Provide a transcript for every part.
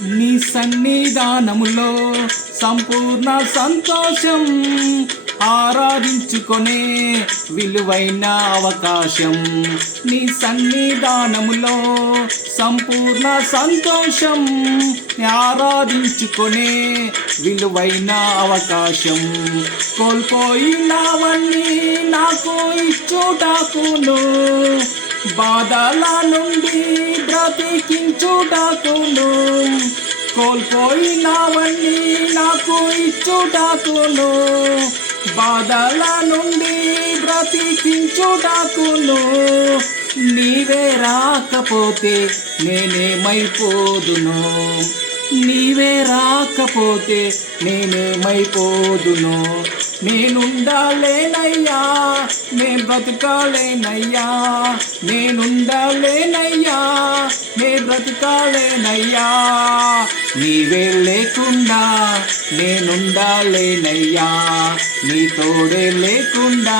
నీ సన్నిధానములో సంపూర్ణ సంతోషం, ఆరాధించుకొనే విలువైన అవకాశం. నీ సన్నిధానములో సంపూర్ణ సంతోషం, ఆరాధించుకొనే విలువైన అవకాశం. కోల్పోయినవన్నీ నాకు ఇచ్చుటకును, బాధల నుండి బ్రతికించుటకును. కోల్పోయినవన్నీ నాకు ఇచ్చుటకును, బాధల నుండి బ్రతికించుటకును. నీవే రాకపోతే నేనేమైపోదును, నీవే రాకపోతే నేనేమైపోదును. నేనుండాలేనయ్యా, నే బ్రతకాలేనయ్యా, నేనుండాలేనయ్యా, నే బ్రతకాలేనయ్యా. నీవే లేకుండా నేనుండాలేనయ్యా, నీ తోడే లేకుండా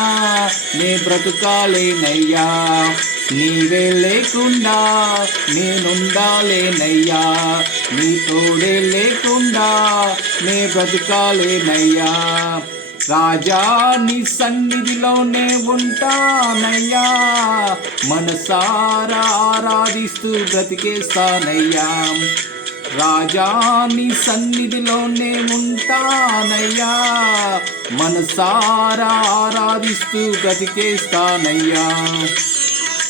నే బ్రతకాలేనయ్యా. నీవే లేకుండా నేనుండాలేనయ్యా, నీ తోడే లేకుండా నే బ్రతకాలేనయ్యా. రాజా నీ సన్నిధిలోనే ఉంటానయ్యా, మనసారా ఆరాధిస్తూ బ్రతికేస్తానయ్యా. రాజా నీ సన్నిధిలోనే ఉంటానయ్యా, మనసారా ఆరాధిస్తూ బ్రతికేస్తానయ్యా.